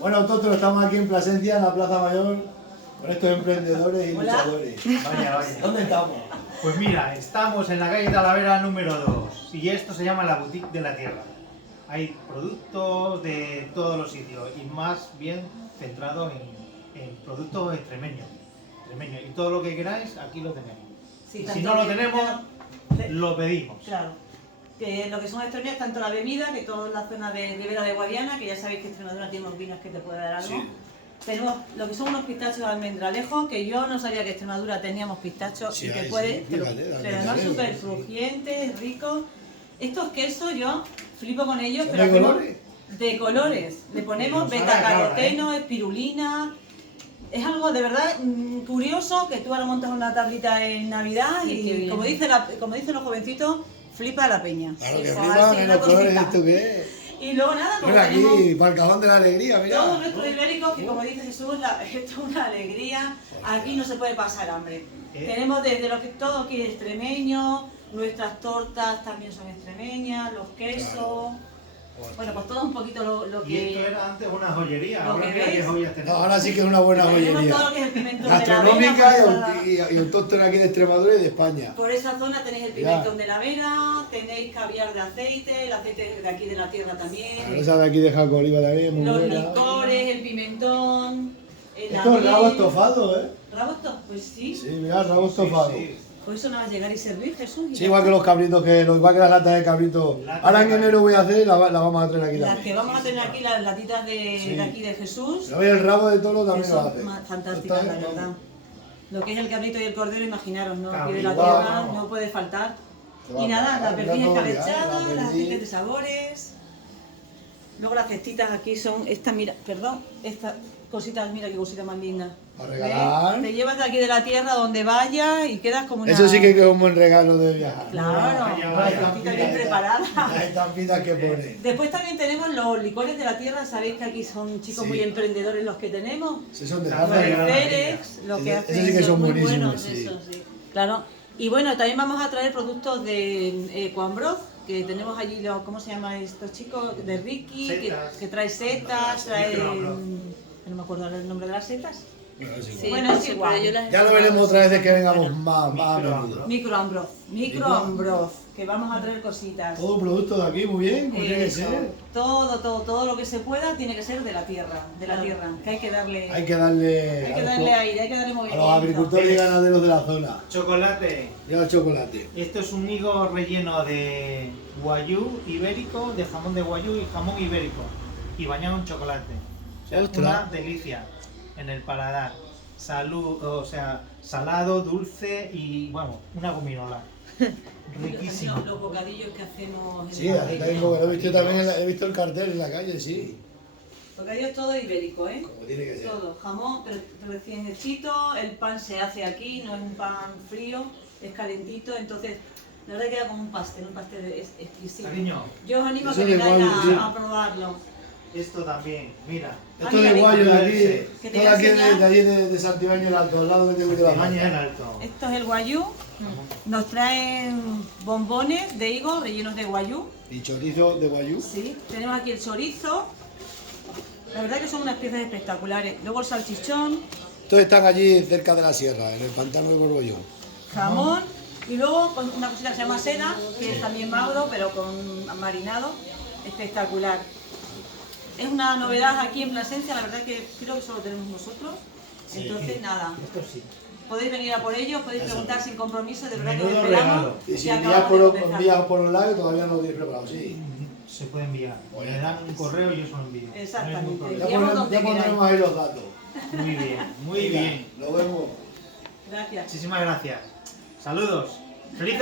Bueno, nosotros estamos aquí en Plasencia, en la Plaza Mayor, con estos emprendedores y Hola. luchadores. Vaya, vaya. ¿Dónde estamos? Pues mira, estamos en la calle Talavera número 2 y esto se llama la Boutique de la Tierra. Hay productos de todos los sitios y más bien centrados en productos extremeños. Y todo lo que queráis, aquí lo tenemos. Sí, Y si tanto no lo que- tenemos, lo pedimos. Claro. Que lo que son extremeños, tanto la bebida, que toda la zona de Ribera de Guadiana, que ya sabéis que Extremadura tiene unos vinos que te puede dar algo. Sí. Tenemos lo que son unos pistachos almendralejos, que yo no sabía que Extremadura teníamos pistachos Sí, y que ahí puede, sí, pero, fíjate, pero además almendralejo, súper sí. crujientes, ricos. Estos quesos yo flipo con ellos, ¿Son pero de hacemos colores? de colores. Le ponemos Nos sabe betacaroteno, espirulina. Es algo de verdad curioso que tú ahora montas una tablita en Navidad Sí, qué y bien. como dicen los jovencitos, flipa la peña. Claro que Sí, flipan así, en una los colores, cosita. ¿esto qué es? Y luego nada, como Mira tenemos aquí, para el cajón de la alegría, mira. todos nuestros ibéricos, que como dice Jesús, esto es una alegría, aquí no se puede pasar hambre. Tenemos desde lo que todo aquí es extremeño, nuestras tortas también son extremeñas, los quesos, bueno, pues todo un poquito lo Y esto que... era antes una joyería, lo ahora que mira qué ves. joyas No, tenemos. ahora sí que es una buena Tenemos joyería. todo lo que es el pimentón de la Gastronómica Vera, y autóctona aquí de Extremadura y de España. por esa zona tenéis el pimentón de la Vera, tenéis caviar de aceite, el aceite de aquí de la tierra también, Esa de aquí de Jaco Oliva también, muy los buena. licores, el pimentón, el Esto es rabo anis. estofado, ¿eh? ¿Rabo estofado? Pues sí. Sí, mira, rabo estofado. Sí, Por eso nada más llegar y servir, Jesús. y Sí, ya igual que está. los cabritos, igual que las latas de cabrito. Latas Ahora de en cabrito. enero voy a hacer y la vamos a traer aquí Las que también. vamos a tener aquí, las latitas Sí. de aquí de Jesús, Pero el rabo de toro que también lo son hace. fantásticas, Está la bien, verdad. vamos. Lo que es el cabrito y el cordero, imaginaros, ¿no? Aquí de Cabrito. la tierra Wow. no puede faltar. Se va Y a nada, pagar, la mira perdiz todo lo que hay, escabechada, la las perdiz. aceites de sabores. Luego las cestitas aquí son, esta, mira, perdón, estas cositas, mira qué cosita más linda. Para ¿Ves? regalar. Te llevas de aquí de la tierra donde vayas y quedas como una... Eso sí que es un buen regalo de viajar. Claro, Vaya, una vaya. cestita bien preparada. Las estampitas que pone. Después también tenemos los licores de la tierra, sabéis que aquí son chicos Sí. muy emprendedores los que tenemos. Sí, son de Los Los Jaca. de Claro. Férex, lo que Eso hacen sí que son muy buenísimos, buenos, sí. eso sí. Claro. Y bueno, también vamos a traer productos de Coambroz, que tenemos allí, ¿cómo se llaman estos chicos? De Ricky, Setas. que trae setas, trae... Microambroz. No me acuerdo ahora el nombre de las setas. Bueno, es igual. Sí, Bueno, es sí, igual. pero yo las he Ya lo probado, veremos otra vez de son que vengamos buenas. más a Microambroz. menudo. Microambroz, que vamos a traer cositas. Todo producto de aquí, muy bien, como tiene que Eso. ser. Todo lo que se pueda tiene que ser de la tierra, que hay que darle, Hay que darle, hay que darle aire, hay que darle a movimiento. los agricultores y ganaderos de la zona. Chocolate. Mira el chocolate. Esto es un higo relleno de guayú ibérico, de jamón de guayú y jamón ibérico. Y bañado en chocolate. O sea, Ostras. una delicia en el paladar. Salud, o sea, salado, dulce y, bueno, una gominola. Riquísimo. Los bocadillos que hacemos en Sí, el hace barrio. también como que lo he visto también, he visto el cartel en la calle, sí. Bocadillos todo ibérico, ¿eh? Como tiene que ser. Todo, jamón pero recién hechito, el pan se hace aquí, no es un pan frío, es calentito, entonces la verdad queda como un pastel es exquisito. Cariño, Yo os animo a Eso que de vengáis guayu, sí. a probarlo. esto también, mira. Esto mira, de mira, guayo de aquí, que te todo voy a aquí de enseñar. allí de Santibáñez del Alto, al lado de la Tamaño en masa. alto. Esto es el guayú. Nos traen bombones de higo rellenos de guayú. Y chorizo de guayú. Sí. Tenemos aquí el chorizo. La verdad que son unas piezas espectaculares. Luego el salchichón, Estos están allí cerca de la sierra, en el pantano de Borbollón. jamón y luego con una cosita que se llama seda, que es también magro, pero con marinado. Espectacular. Es una novedad aquí en Plasencia, la verdad que creo que solo tenemos nosotros. Entonces, nada. Esto sí. Podéis venir a por ellos, podéis preguntar sin compromiso, de verdad que os Menudo esperamos. regalo. Y si y envías acabamos por, de empezar. envías por online, todavía no lo tienes preparado, sí. Se puede enviar. O le dan un correo y yo se lo envío. Exactamente. No hay ningún Ya, problema. Enviamos donde ya pondremos ahí los datos. Muy bien, muy Venga, bien. Nos vemos. Gracias. Muchísimas gracias. Saludos. Felices.